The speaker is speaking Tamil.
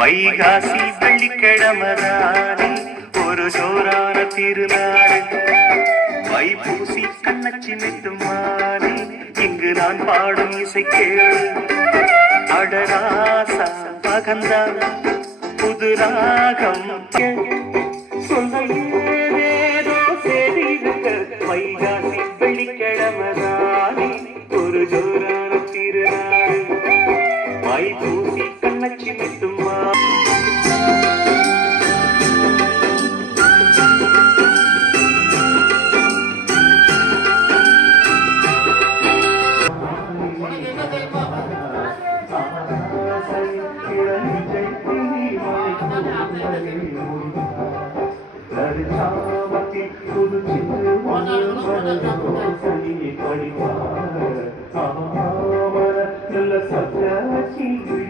வைகாசி வெள்ளிக்கிழமதானே ஒரு ஜோரான திருநாள் வைப்பூசி கண்ணச்சி மெட்டுமானே இங்கு நான் பாடும் இசை கேளு அடராசா பகந்தா புது ராகம் சொல்லேதோ சேதி வைகாசி வெள்ளிக்கிழமதானே ஒரு ஜோரான திருநாள் வைப்பூசி கண்ணச்சி மெட்டுமா புது சின்ன